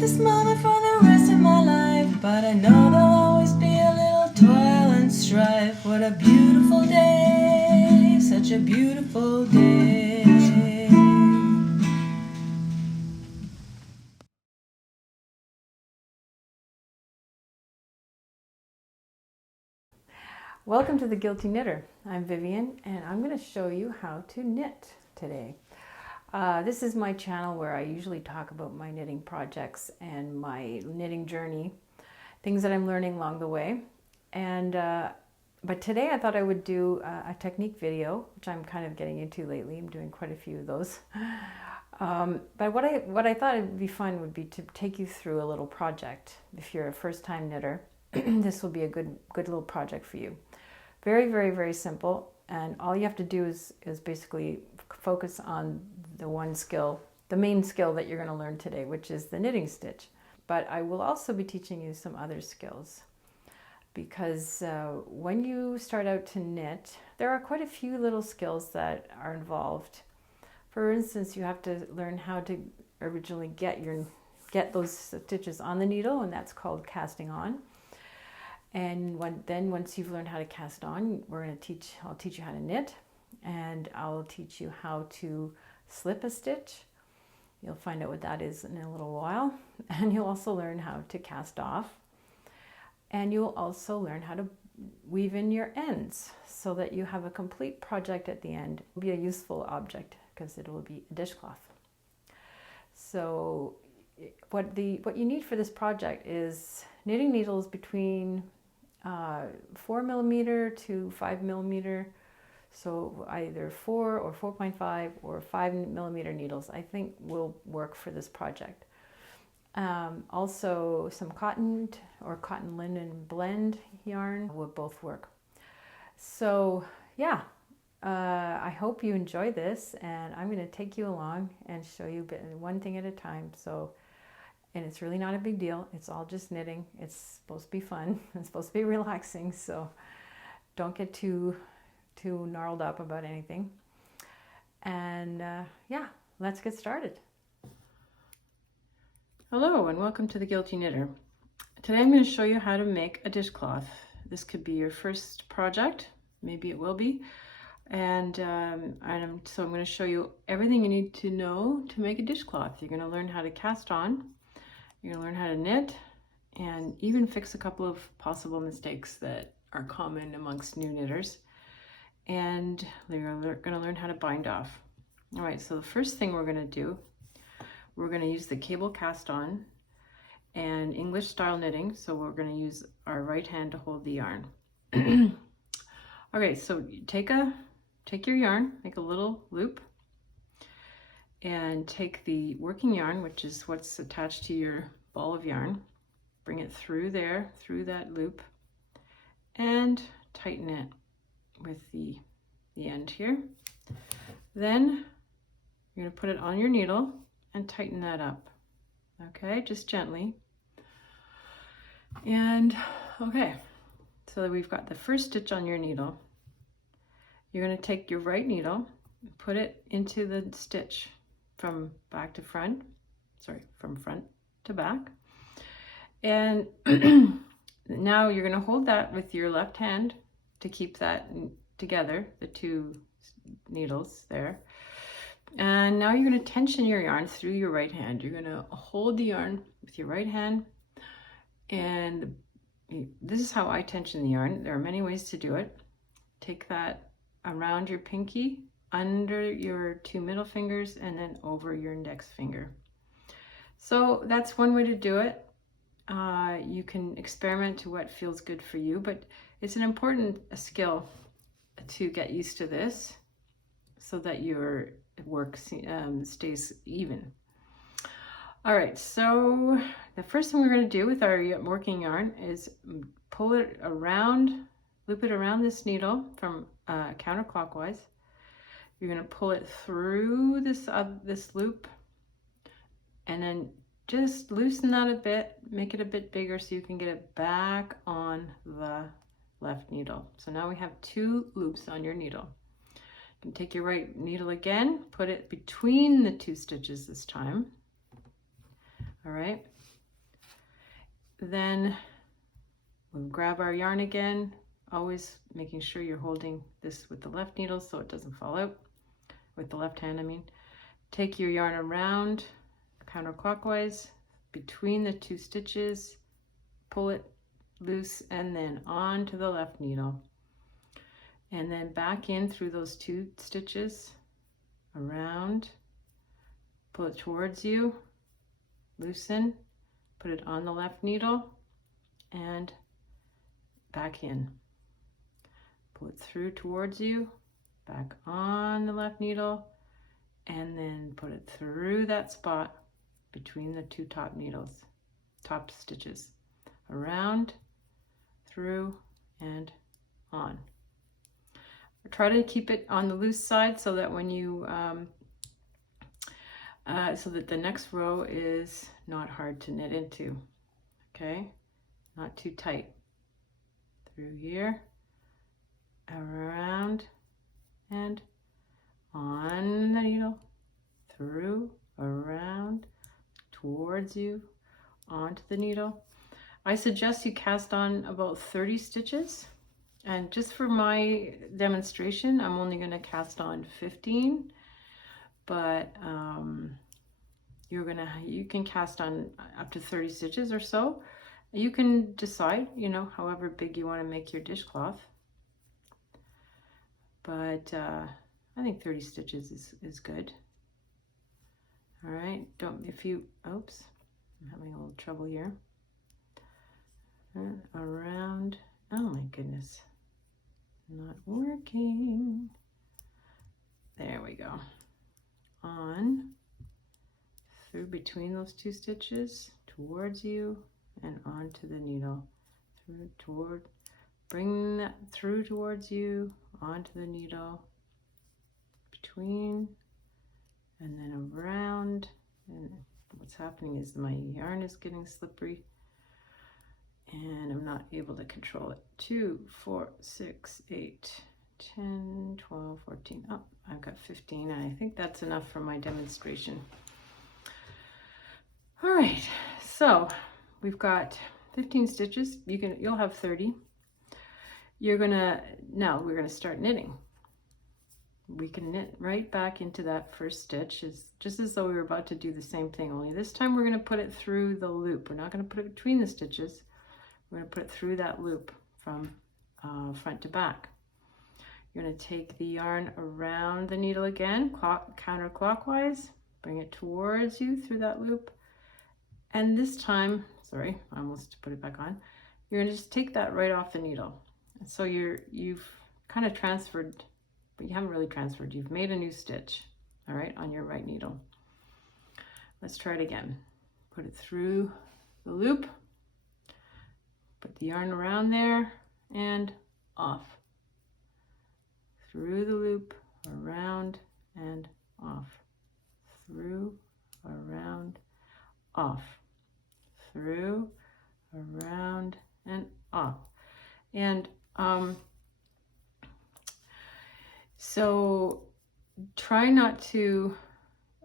this moment for the rest of my life, but I know there'll always be a little toil and strife. What a beautiful day, such a beautiful day. Welcome to The Guilty Knitter. I'm Vivian and I'm going to show you how to knit today. This is my channel where I usually talk about my knitting projects and my knitting journey, things that I'm learning along the way. But today I thought I would do a technique video, which I'm kind of getting into lately. I'm doing quite a few of those. But what I thought would be fun would be to take you through a little project. If you're a first-time knitter, this will be a good little project for you. Very, very, very simple, and all you have to do is basically focus on the one skill, the main skill that you're going to learn today, which is the knitting stitch. But I will also be teaching you some other skills, because when you start out to knit, there are quite a few little skills that are involved. For instance, you have to learn how to originally get those stitches on the needle, and that's called casting on. And once you've learned how to cast on, I'll teach you how to knit, and I'll teach you how to slip a stitch. You'll find out what that is in a little while. And you'll also learn how to cast off. And you'll also learn how to weave in your ends so that you have a complete project at the end. It'll be a useful object because it will be a dishcloth. So what you need for this project is knitting needles between 4mm to 5mm, so either 4 or 4.5 or 5mm needles I think will work for this project. Also some cotton or cotton linen blend yarn will both work. So yeah, I hope you enjoy this, and I'm going to take you along and show you one thing at a time. And it's really not a big deal. It's all just knitting. It's supposed to be fun. It's supposed to be relaxing. So don't get too gnarled up about anything. And yeah, let's get started. Hello and welcome to The Guilty Knitter. Today I'm going to show you how to make a dishcloth. This could be your first project. Maybe it will be. And so I'm going to show you everything you need to know to make a dishcloth. You're going to learn how to cast on. You're going to learn how to knit and even fix a couple of possible mistakes that are common amongst new knitters. And you're going to learn how to bind off. All right, so the first thing we're going to do, we're going to use the cable cast on and English style knitting. So we're going to use our right hand to hold the yarn. Okay, so take your yarn, make a little loop, and take the working yarn, which is what's attached to your ball of yarn, bring it through there, through that loop, and tighten it with the end here. Then you're going to put it on your needle and tighten that up. Okay, just gently. And okay, so we've got the first stitch on your needle. You're going to take your right needle, put it into the stitch from back to front, from front to back. And now you're going to hold that with your left hand to keep that together, the two needles there. And now you're going to tension your yarn through your right hand. You're going to hold the yarn with your right hand. And this is how I tension the yarn. There are many ways to do it. Take that around your pinky, under your two middle fingers, and then over your index finger. So that's one way to do it. You can experiment to what feels good for you, but it's an important skill to get used to this so that your work stays even. All right, so the first thing we're going to do with our working yarn is pull it around, loop it around this needle from counterclockwise. You're going to pull it through this loop, and then just loosen that a bit, make it a bit bigger so you can get it back on the left needle. So now we have two loops on your needle. You can take your right needle again, put it between the two stitches this time. All right, then we'll grab our yarn again, always making sure you're holding this with the left needle so it doesn't fall out, with the left hand I mean. Take your yarn around counterclockwise between the 2 stitches, pull it loose, and then onto the left needle. And then back in through those 2 stitches, around, pull it towards you, loosen, put it on the left needle, and back in. Pull it through towards you, back on the left needle, and then put it through that spot between the 2 top needles, top stitches, around, through, and on. Try to keep it on the loose side so that when you so that the next row is not hard to knit into. Okay, not too tight. Through here, around, and on the needle, through, around, towards you, onto the needle. I suggest you cast on about 30 stitches, and just for my demonstration I'm only going to cast on 15, but you can cast on up to 30 stitches or so. You can decide, you know, however big you want to make your dishcloth, but I think 30 stitches is good. All right, oops, I'm having a little trouble here. Around, oh my goodness, not working. There we go. On, through between those 2 stitches, towards you, and onto the needle. Bring that through towards you, onto the needle, between, and then around. And what's happening is my yarn is getting slippery and I'm not able to control it. 2, 4, 6, 8, 10, 12, 14. Oh, I've got 15, and I think that's enough for my demonstration. All right, so we've got 15 stitches. You'll have 30. Now we're gonna start knitting. We can knit right back into that first stitch, just as though we were about to do the same thing, only this time we're gonna put it through the loop. We're not gonna put it between the stitches. We're gonna put it through that loop from front to back. You're gonna take the yarn around the needle again, counterclockwise, bring it towards you through that loop. And this time, sorry, I almost put it back on. You're gonna just take that right off the needle. So you've kind of transferred, but you haven't really transferred. You've made a new stitch, all right, on your right needle. Let's try it again. Put it through the loop, put the yarn around there, and off. Through the loop, around, and off. Through, around, off. Through, around, and off. And so try not to,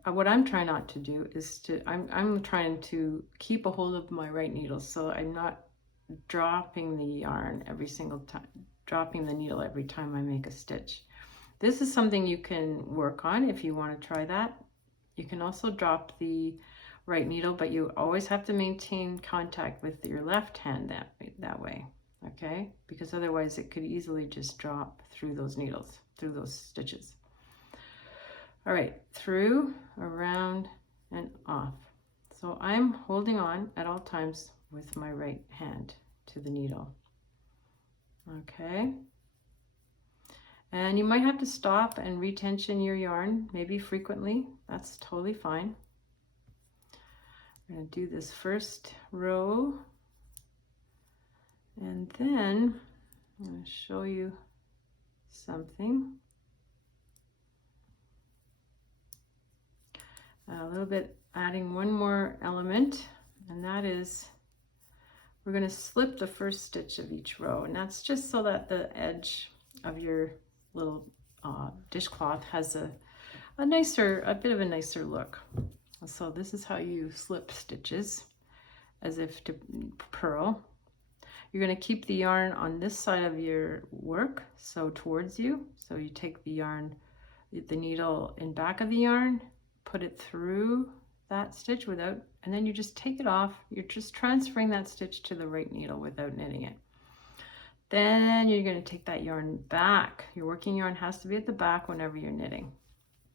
what I'm trying not to do is I'm trying to keep a hold of my right needle, so I'm not dropping the yarn every single time, dropping the needle every time I make a stitch. This is something you can work on if you want to try that. You can also drop the right needle, but you always have to maintain contact with your left hand that way, okay? Because otherwise it could easily just drop through those needles, through those stitches. All right, through, around, and off. So I'm holding on at all times with my right hand to the needle, okay? And you might have to stop and retension your yarn, maybe frequently. That's totally fine. We're going to do this first row, and then I'm going to show you something. A little bit, adding one more element, and that is we're going to slip the first stitch of each row, and that's just so that the edge of your little dishcloth has a bit of a nicer look. So this is how you slip stitches, as if to purl. You're going to keep the yarn on this side of your work, so towards you. So you take the yarn, the needle in back of the yarn, put it through that stitch without, and then you just take it off. You're just transferring that stitch to the right needle without knitting it. Then you're going to take that yarn back. Your working yarn has to be at the back whenever you're knitting.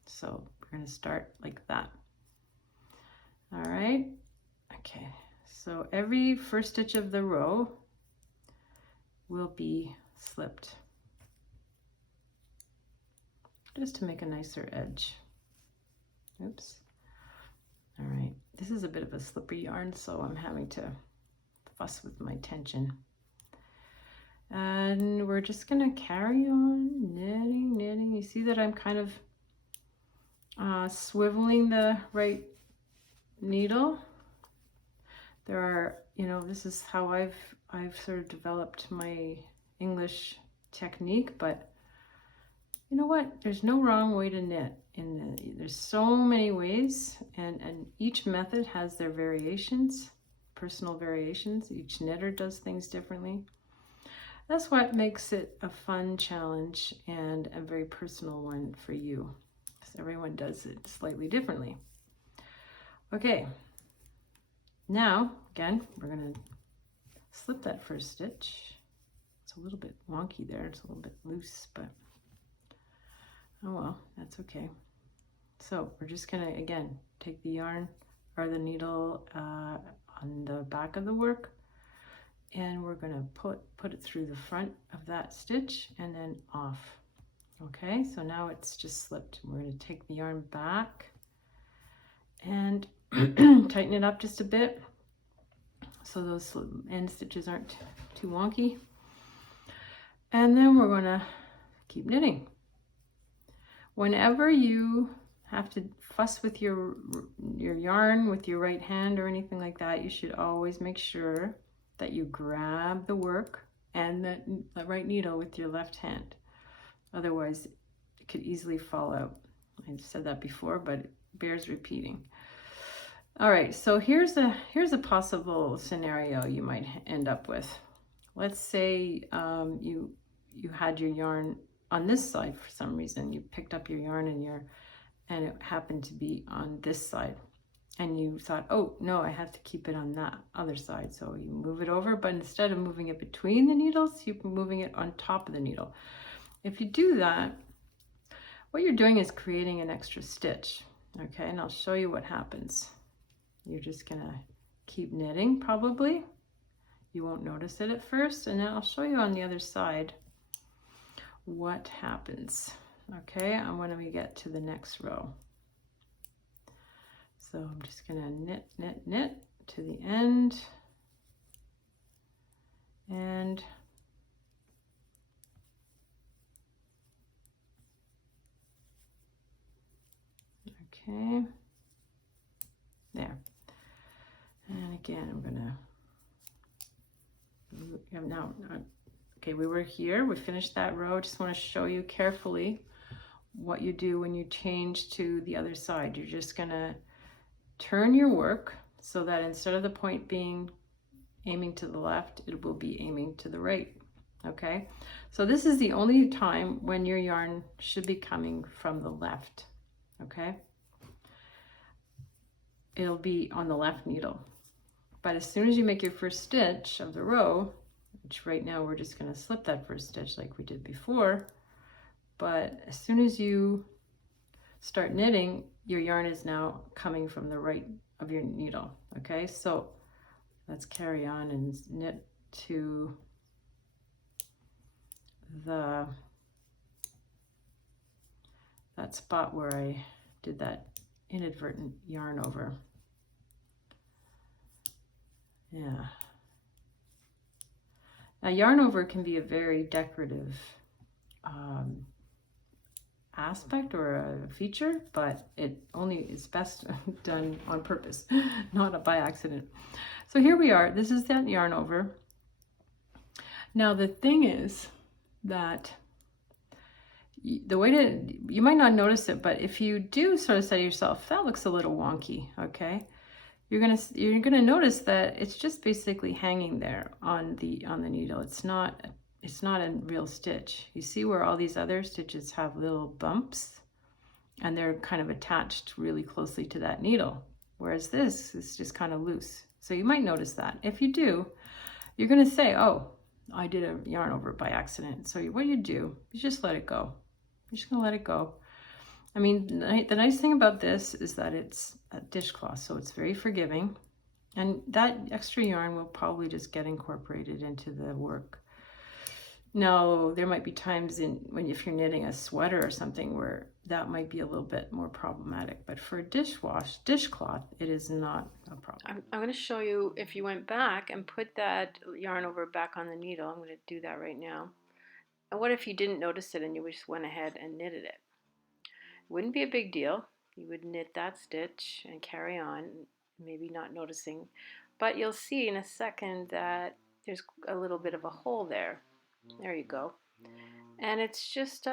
So we're going to start like that. All right. Okay. So every first stitch of the row will be slipped, just to make a nicer edge. Oops. All right. This is a bit of a slippery yarn, so I'm having to fuss with my tension. And we're just gonna carry on knitting, knitting. You see that I'm kind of swiveling the right needle. There are, you know, this is how I've sort of developed my English technique, but you know what? There's no wrong way to knit. There's so many ways, and each method has their variations, personal variations. Each knitter does things differently. That's what makes it a fun challenge and a very personal one for you, because everyone does it slightly differently. Okay, now again, we're going to slip that first stitch. It's a little bit wonky there, it's a little bit loose, but oh well, that's okay. So we're just gonna, again, take the yarn or the needle on the back of the work, and we're gonna put it through the front of that stitch and then off. Okay, so now it's just slipped. We're gonna take the yarn back and tighten it up just a bit so those end stitches aren't too wonky. And then we're gonna keep knitting. Whenever you have to fuss with your yarn with your right hand or anything like that, you should always make sure that you grab the work and the right needle with your left hand. Otherwise, it could easily fall out. I've said that before, but it bears repeating. All right, so here's a possible scenario you might end up with. Let's say you had your yarn on this side for some reason. You picked up your yarn and it happened to be on this side, and you thought, oh no, I have to keep it on that other side. So you move it over, but instead of moving it between the needles, you're moving it on top of the needle. If you do that, what you're doing is creating an extra stitch. Okay, and I'll show you what happens. You're just gonna keep knitting probably. You won't notice it at first, and then I'll show you on the other side what happens. Okay, and when we get to the next row. So I'm just gonna knit, knit, knit to the end, and okay, there. And again, I'm gonna now. Okay, we were here, we finished that row. Just want to show you carefully what you do when you change to the other side. You're just gonna turn your work so that instead of the point being aiming to the left, it will be aiming to the right. Okay, so this is the only time when your yarn should be coming from the left. Okay, it'll be on the left needle. But as soon as you make your first stitch of the row, which right now we're just going to slip that first stitch like we did before, but as soon as you start knitting, your yarn is now coming from the right of your needle. Okay, so let's carry on and knit to that spot where I did that inadvertent yarn over. Yeah. Now, yarn over can be a very decorative aspect or a feature, but it only is best done on purpose, not by accident. So here we are. This is that yarn over. Now, the thing is that the way you might not notice it, but if you do sort of say to yourself, that looks a little wonky, okay? you're gonna notice that it's just basically hanging there on the needle. It's not a real stitch. You see where all these other stitches have little bumps, and they're kind of attached really closely to that needle, whereas this is just kind of loose. So you might notice that. If you do, you're gonna say, oh, I did a yarn over by accident. So what you do, you just let it go. You're just gonna let it go. I mean, the nice thing about this is that it's a dishcloth, so it's very forgiving, and that extra yarn will probably just get incorporated into the work. Now, there might be times if you're knitting a sweater or something where that might be a little bit more problematic, but for a dishcloth, it is not a problem. I'm going to show you if you went back and put that yarn over back on the needle. I'm going to do that right now. And what if you didn't notice it and you just went ahead and knitted it? Wouldn't be a big deal. You would knit that stitch and carry on, maybe not noticing, but you'll see in a second that there's a little bit of a hole there. There you go. And it's just,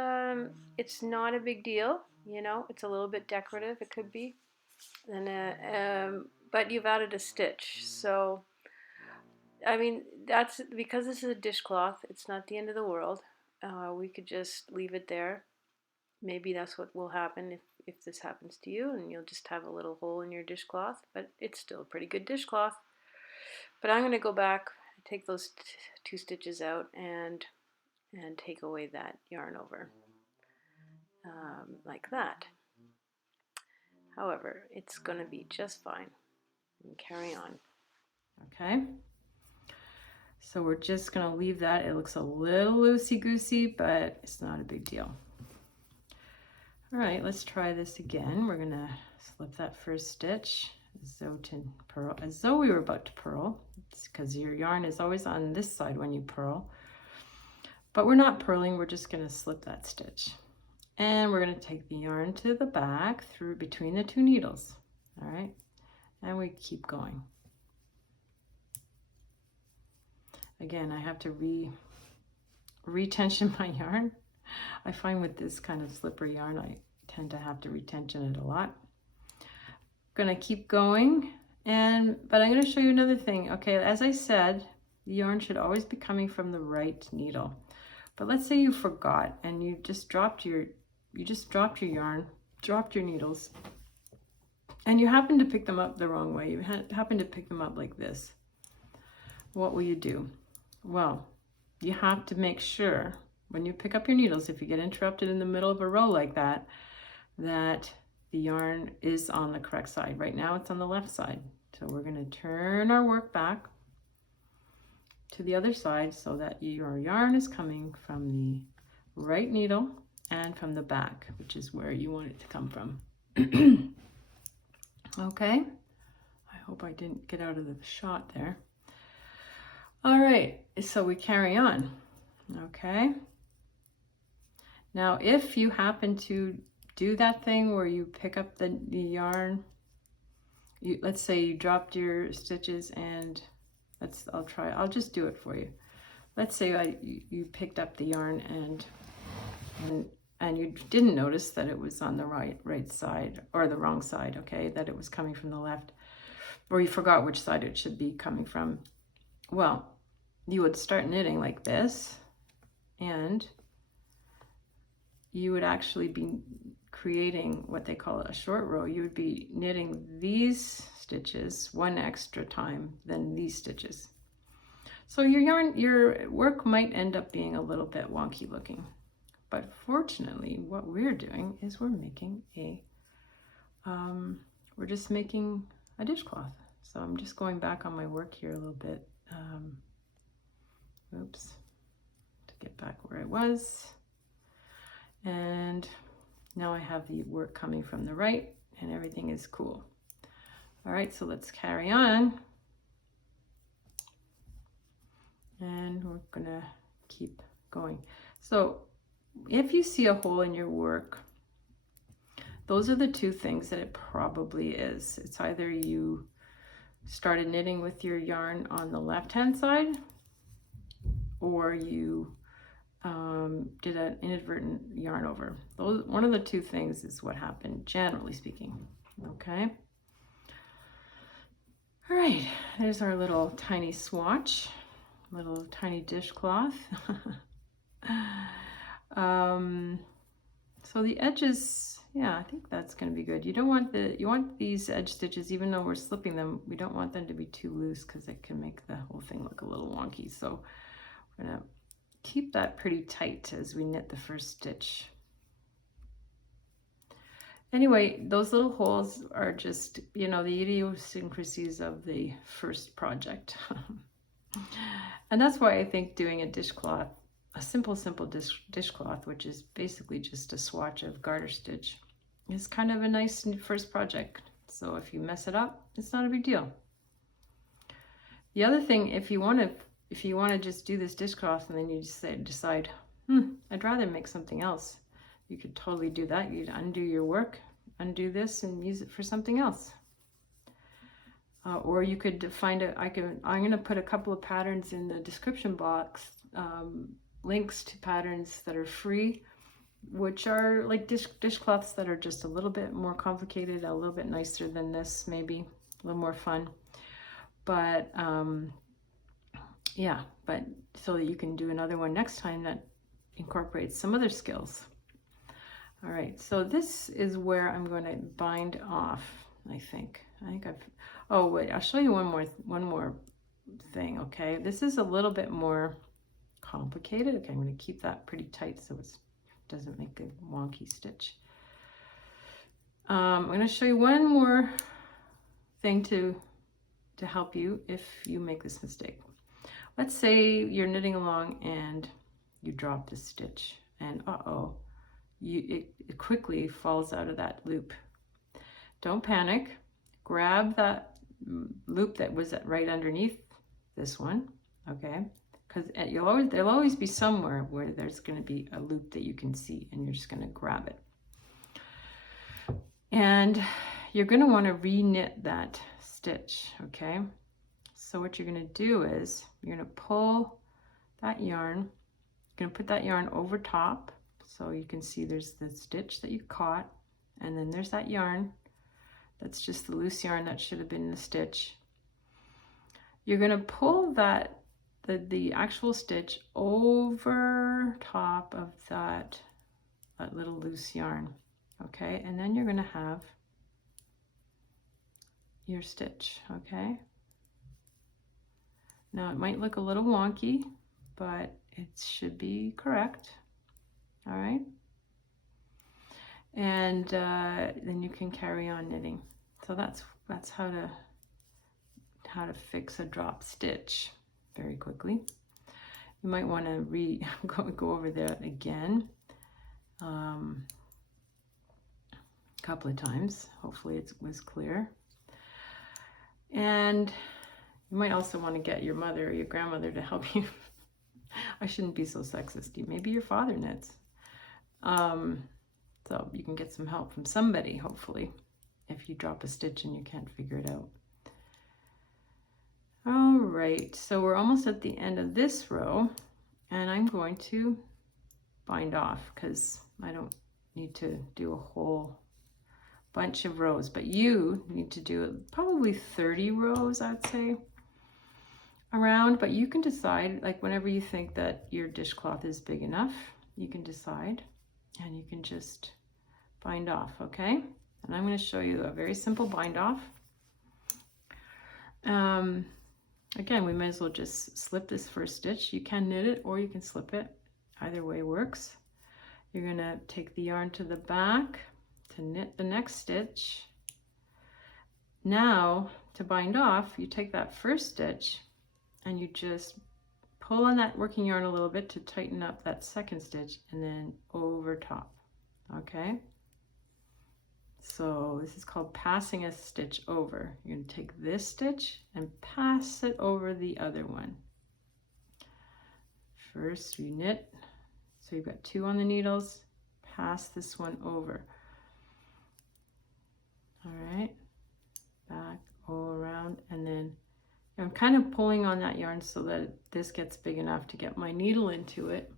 it's not a big deal, you know, it's a little bit decorative, it could be, and but you've added a stitch. So, I mean, that's because this is a dishcloth, it's not the end of the world. We could just leave it there. Maybe that's what will happen if this happens to you, and you'll just have a little hole in your dishcloth, but it's still a pretty good dishcloth. But I'm going to go back, take those two stitches out, and take away that yarn over, like that. However, it's going to be just fine. And carry on. Okay. So we're just going to leave that. It looks a little loosey-goosey, but it's not a big deal. All right, let's try this again. We're going to slip that first stitch as though we were about to purl. It's because your yarn is always on this side when you purl. But we're not purling, we're just going to slip that stitch. And we're going to take the yarn to the back through between the two needles. All right, and we keep going. Again, I have to retension my yarn. I find with this kind of slippery yarn, I tend to have to retension it a lot. I'm going to keep going, but I'm going to show you another thing. Okay, as I said, the yarn should always be coming from the right needle. But let's say you forgot and you just dropped your yarn, dropped your needles, and you happen to pick them up the wrong way. You happen to pick them up like this. What will you do? Well, you have to make sure when you pick up your needles, if you get interrupted in the middle of a row like that, that the yarn is on the correct side. Right now it's on the left side. So we're going to turn our work back to the other side so that your yarn is coming from the right needle and from the back, which is where you want it to come from. Okay, I hope I didn't get out of the shot there. All right, so we carry on. Okay, now if you happen to do that thing where you pick up the yarn, let's say you dropped your stitches, and I'll just do it for you. Let's say you picked up the yarn and you didn't notice that it was on the right side, or the wrong side, okay, that it was coming from the left, or you forgot which side it should be coming from. Well, you would start knitting like this, and you would actually be creating what they call a short row. You would be knitting these stitches one extra time than these stitches. So your work might end up being a little bit wonky looking. But fortunately, what we're doing is we're just making a dishcloth. So I'm just going back on my work here a little bit. Oops, to get back where I was. And now I have the work coming from the right, and everything is cool. All right, so let's carry on. And we're gonna keep going. So if you see a hole in your work, those are the two things that it probably is. It's either you started knitting with your yarn on the left-hand side, or you did an inadvertent yarn over. One of the two things is what happened, generally speaking. Okay. All right, there's our little tiny swatch, little tiny dishcloth. So the edges, yeah, I think that's going to be good. You want these edge stitches, even though we're slipping them, we don't want them to be too loose because it can make the whole thing look a little wonky. So we're going to keep that pretty tight as we knit the first stitch. Anyway, those little holes are just, the idiosyncrasies of the first project. And that's why I think doing a dishcloth, a simple dishcloth, which is basically just a swatch of garter stitch, is kind of a nice first project. So if you mess it up, it's not a big deal. The other thing, if you want to just do this dishcloth and then you decide, I'd rather make something else, you could totally do that. You'd undo your work, undo this, and use it for something else. Or you could find I'm going to put a couple of patterns in the description box, links to patterns that are free, which are like dishcloths that are just a little bit more complicated, a little bit nicer than this, maybe a little more fun. But yeah, but so that you can do another one next time that incorporates some other skills. All right, so this is where I'm going to bind off, I think oh wait, I'll show you one more thing, okay? This is a little bit more complicated. Okay, I'm going to keep that pretty tight so it doesn't make a wonky stitch. I'm going to show you one more thing to help you if you make this mistake. Let's say you're knitting along and you drop this stitch and it quickly falls out of that loop. Don't panic. Grab that loop that was right underneath this one, okay? Because there'll always be somewhere where there's going to be a loop that you can see, and you're just going to grab it. And you're going to want to re-knit that stitch, okay? So what you're going to do is you're going to pull that yarn, you're going to put that yarn over top, so you can see there's the stitch that you caught, and then there's that yarn. That's just the loose yarn that should have been in the stitch. You're going to pull the actual stitch over top of that little loose yarn, okay? And then you're going to have your stitch, okay? Now it might look a little wonky, but it should be correct, all right? And then you can carry on knitting. So that's how to fix a drop stitch very quickly. You might want to go over that again a couple of times. Hopefully it was clear. And you might also want to get your mother or your grandmother to help you. I shouldn't be so sexist. Maybe your father knits. So you can get some help from somebody, hopefully, if you drop a stitch and you can't figure it out. All right, so we're almost at the end of this row, and I'm going to bind off because I don't need to do a whole bunch of rows, but you need to do probably 30 rows, I'd say, around. But you can decide, like whenever you think that your dishcloth is big enough, you can decide, and you can just bind off, okay? And I'm going to show you a very simple bind off. Again, we might as well just slip this first stitch. You can knit it or you can slip it. Either way works. You're going to take the yarn to the back to knit the next stitch. Now, to bind off, you take that first stitch and you just pull on that working yarn a little bit to tighten up that second stitch, and then over top, okay? So this is called passing a stitch over. You're going to take this stitch and pass it over the other one. First you knit, so you've got 2 on the needles, pass this one over. All right, back, all around, and then I'm kind of pulling on that yarn so that this gets big enough to get my needle into it.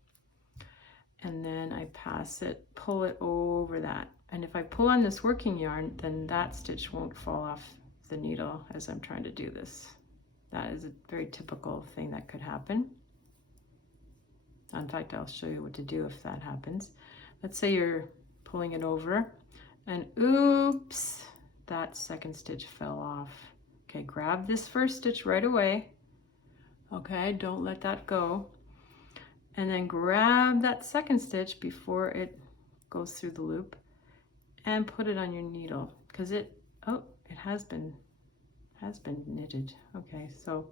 And then I pass it, pull it over that. And if I pull on this working yarn, then that stitch won't fall off the needle as I'm trying to do this. That is a very typical thing that could happen. In fact, I'll show you what to do if that happens. Let's say you're pulling it over and oops, that second stitch fell off. Okay, grab this first stitch right away. Okay, don't let that go. And then grab that second stitch before it goes through the loop and put it on your needle, because it has been knitted. Okay, so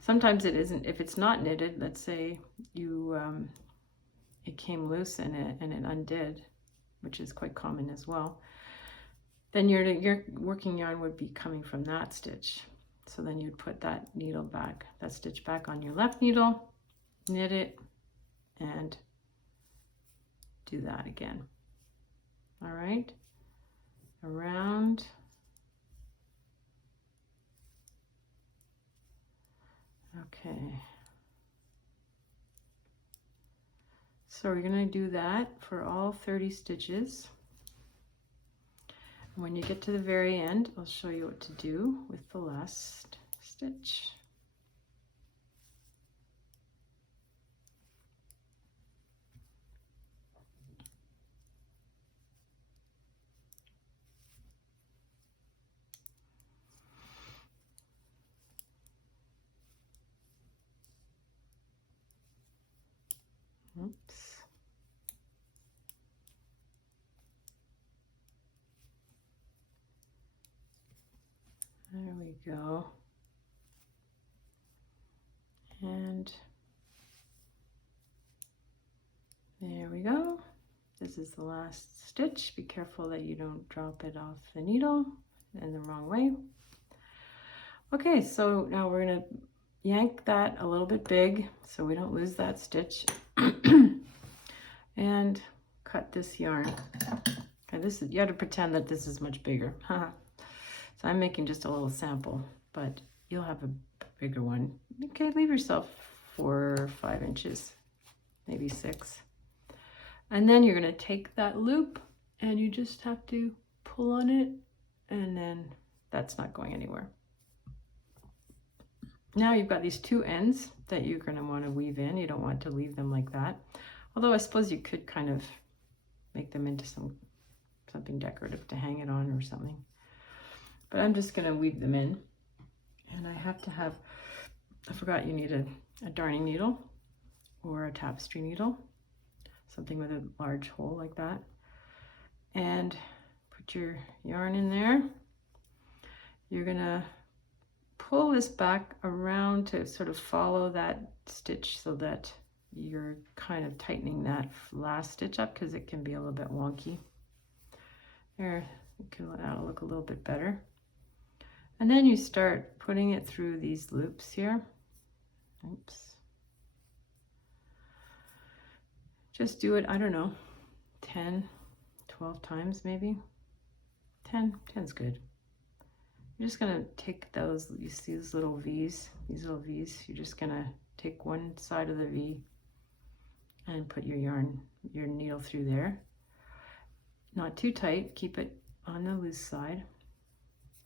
sometimes it isn't. If it's not knitted, let's say you it came loose and it undid, which is quite common as well, then your working yarn would be coming from that stitch. So then you'd put that needle back, that stitch back on your left needle, knit it, and do that again. All right, around. Okay. So we're going to do that for all 30 stitches. When you get to the very end, I'll show you what to do with the last stitch. Oops. There we go. And there we go. This is the last stitch. Be careful that you don't drop it off the needle in the wrong way. Okay, so now we're going to yank that a little bit big so we don't lose that stitch and cut this yarn. Okay, this is, you have to pretend that this is much bigger. So I'm making just a little sample, but you'll have a bigger one. Okay, leave yourself 4 or 5 inches, maybe 6. And then you're going to take that loop and you just have to pull on it, and then that's not going anywhere. Now you've got these 2 ends that you're going to want to weave in. You don't want to leave them like that. Although I suppose you could kind of make them into something decorative to hang it on or something. But I'm just going to weave them in. And I have to have, I forgot you need a darning needle or a tapestry needle. Something with a large hole like that. And put your yarn in there. You're going to pull this back around to sort of follow that stitch so that you're kind of tightening that last stitch up, because it can be a little bit wonky. There, that'll look a little bit better. And then you start putting it through these loops here. Oops. Just do it, I don't know, 10, 12 times maybe. 10's good. You're just gonna take those, you see these little V's, you're just gonna take one side of the V and put your needle through there. Not too tight, keep it on the loose side.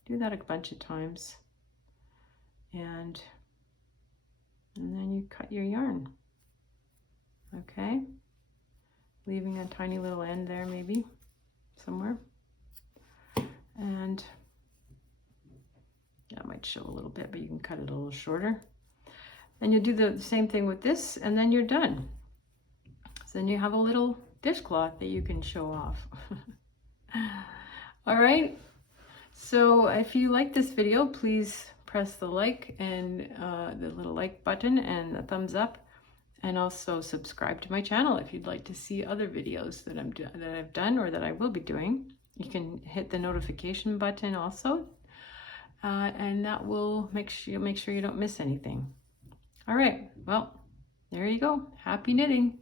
Do that a bunch of times. And then you cut your yarn. Okay? Leaving a tiny little end there maybe, somewhere. And that might show a little bit, but you can cut it a little shorter. Then you'll do the same thing with this, and then you're done. So then you have a little dishcloth that you can show off. All right, so if you like this video, please press the like and the little like button and the thumbs up, and also subscribe to my channel if you'd like to see other videos that I've done or that I will be doing. You can hit the notification button also, and that will make sure you don't miss anything. All right, well, there you go. Happy knitting.